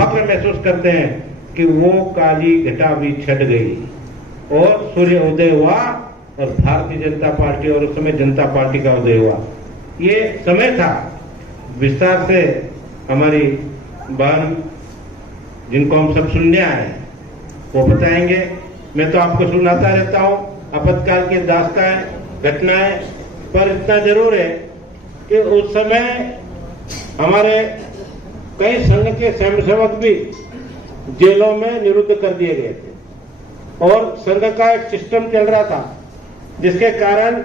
फख्र महसूस करते हैं कि वो काली घटा भी छट गई और सूर्य उदय हुआ और भारतीय जनता पार्टी और उस समय जनता पार्टी का उदय हुआ। ये समय था। विस्तार से हमारी बहन जिनको हम सब सुनने आए हैं वो बताएंगे। मैं तो आपको सुनाता रहता हूँ आपातकाल की दास्तान घटनाएं, पर इतना जरूर है कि उस समय हमारे कई संघ के स्वयंसेवक भी जेलों में निरुद्ध कर दिए गए थे और संघ का एक सिस्टम चल रहा था जिसके कारण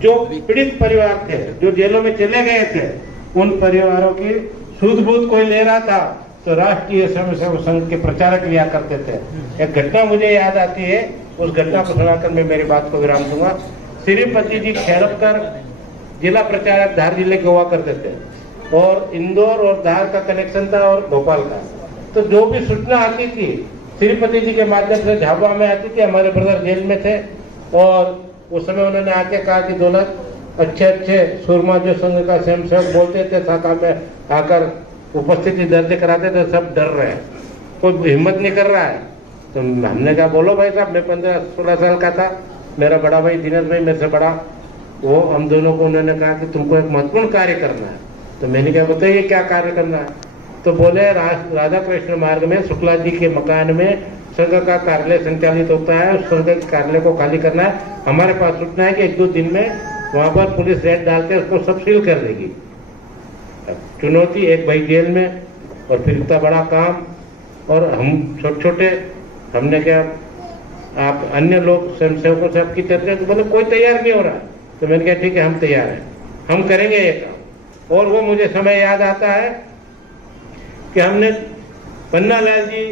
जो पीड़ित परिवार थे जो जेलों में चले गए थे उन परिवारों की सूद-बूद कोई ले रहा था तो राष्ट्रीय स्वयंसेवक संघ के प्रचारक लिया करते थे। एक घटना मुझे याद आती है, उस घटना को सुनाकर मैं मेरी बात को विराम दूंगा। श्रीपति जी खेड़पकर जिला प्रचारक धार जिले के हुआ करते थे और इंदौर और धार का कनेक्शन था और भोपाल का। तो जो भी सूचना आती थी श्रीपति जी के माध्यम से झाबुआ में आती थी। हमारे ब्रदर जेल में थे और उस समय उन्होंने आके कहा कि दौलत अच्छे सुरमा जो संघ का स्वयंसेवक बोलते थे शाखा में आकर उपस्थिति दर्ज कराते थे, सब डर रहे हैं, कोई हिम्मत नहीं कर रहा है। तो हमने कहा बोलो भाई साहब, मैं 15-16 साल का था, मेरा बड़ा भाई दिनेश भाई मेरे से बड़ा, वो हम दोनों को उन्होंने कहा कि तुमको एक महत्वपूर्ण कार्य करना है। तो मैंने कहा बताइए क्या कार्य करना है। तो बोले राधा कृष्ण मार्ग में शुक्ला जी के मकान में संघ का कार्यालय संचालित होता है, उस संघ के कार्यालय को खाली करना है। हमारे पास सूचना है कि 1-2 दिन में वहां पर पुलिस रेड डाल के उसको सब सील कर देगी। चुनौती, एक भाई जेल में और फिर इतना बड़ा काम, और हम छोटे हमने क्या आप अन्य लोग स्वयंसेवकों से आपकी चर्चा, तो बोले कोई तैयार नहीं हो रहा। तो मैंने कहा ठीक है हम तैयार हैं, हम करेंगे ये काम। और वो मुझे समय याद आता है कि हमने पन्नालाल जी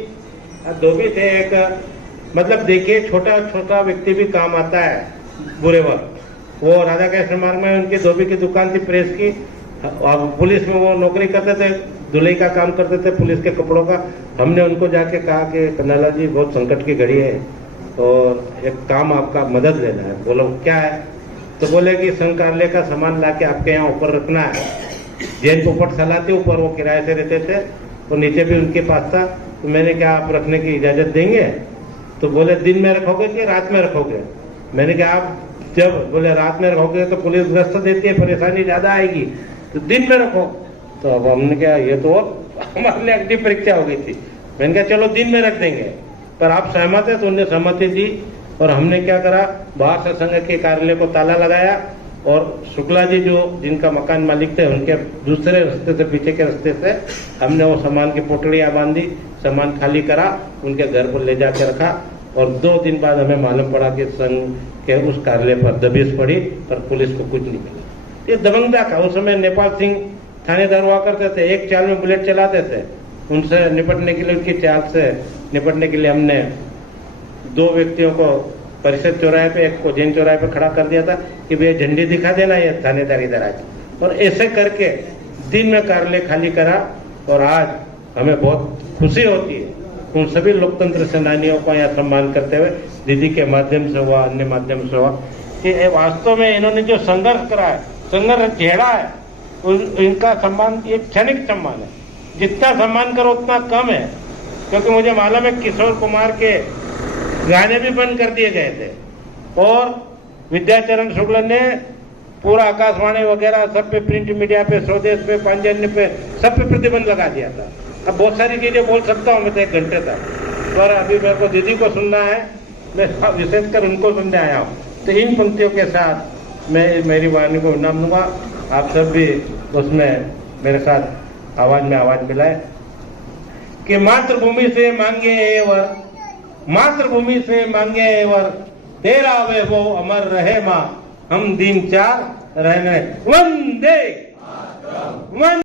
धोबी थे एक, मतलब देखिए छोटा व्यक्ति भी काम आता है बुरे वक्त। वो राधा कृष्ण मार्ग में उनकी धोबी की दुकान थी प्रेस की, और पुलिस में वो नौकरी करते थे, धुलाई का काम करते थे पुलिस के कपड़ों का। हमने उनको जाके कहा कि पन्नालाल जी बहुत संकट की घड़ी है और एक काम आपका मदद लेना है। बोलो क्या है। तो बोले कि संघ कार्यालय का सामान लाके आपके यहाँ ऊपर रखना है। जैन पोपट सलाते ऊपर वो किराए से रहते थे और नीचे भी उनके पास था। तो मैंने कहा आप रखने की इजाजत देंगे। तो बोले दिन में रखोगे कि रात में रखोगे। मैंने कहा आप जब बोले रात में रखोगे तो पुलिस गश्त देती है, परेशानी ज्यादा आएगी, तो दिन में रखो। तो अब हमने कहा ये तो हमारे लिए अग्नि परीक्षा हो गई थी। मैंने कहा चलो दिन में रख देंगे, पर आप सहमत है। तो उन्हें सहमति दी और हमने क्या करा, बाहर से संघ के कार्यालय को ताला लगाया और शुक्ला जी जो जिनका मकान मालिक थे उनके दूसरे रास्ते से, पीछे के रास्ते से हमने वो सामान की पोटलियां बांधी, सामान खाली करा, उनके घर पर ले जाके रखा। और 2 दिन बाद हमें मालूम पड़ा कि संघ के उस कार्यालय पर दबिश पड़ी पर पुलिस को कुछ नहीं मिला। ये दबंगता का। उस समय नेपाल सिंह थानेदार हुआ करते थे, एक चाल में बुलेट चलाते थे। उनसे निपटने के लिए, उनकी चाल से निपटने के लिए हमने 2 व्यक्तियों को परिषद चौराहे पे, एक को जैन चौराहे पे खड़ा कर दिया था कि भैया झंडी दिखा देना, ये थानेदार इधर आज। और ऐसे करके दिन में कार्यालय खाली करा। और आज हमें बहुत खुशी होती है उन सभी लोकतंत्र सेनानियों को यहाँ सम्मान करते हुए, दीदी के माध्यम से हुआ, अन्य माध्यम से हुआ, कि वास्तव में इन्होंने जो संघर्ष करा है, संघर्ष झेड़ा है, इनका सम्मान एक क्षणिक सम्मान है। जितना सम्मान करो उतना कम है। क्योंकि मुझे मालूम है किशोर कुमार के गाने भी बंद कर दिए गए थे और विद्याचरण शुक्ल ने पूरा आकाशवाणी वगैरह सब पे, प्रिंट मीडिया पे, स्वदेश पे, पांचजन्य पे, सब पे प्रतिबंध लगा दिया था। अब बहुत सारी चीजें बोल सकता हूँ मैं तो 1 घंटे तक, पर अभी मेरे को दीदी को सुनना है, मैं विशेषकर उनको सुनने आया हूँ। तो इन पंक्तियों के साथ मैं मेरी वाणी को इनाम दूंगा। आप सब भी उसमें मेरे साथ आवाज में आवाज मिलाए कि मातृभूमि से मांगे ये वर, मातृभूमि से मांगे ये वर, तेरा वे वो अमर रहे माँ, हम दिन 4 रहने वंदे वंदे।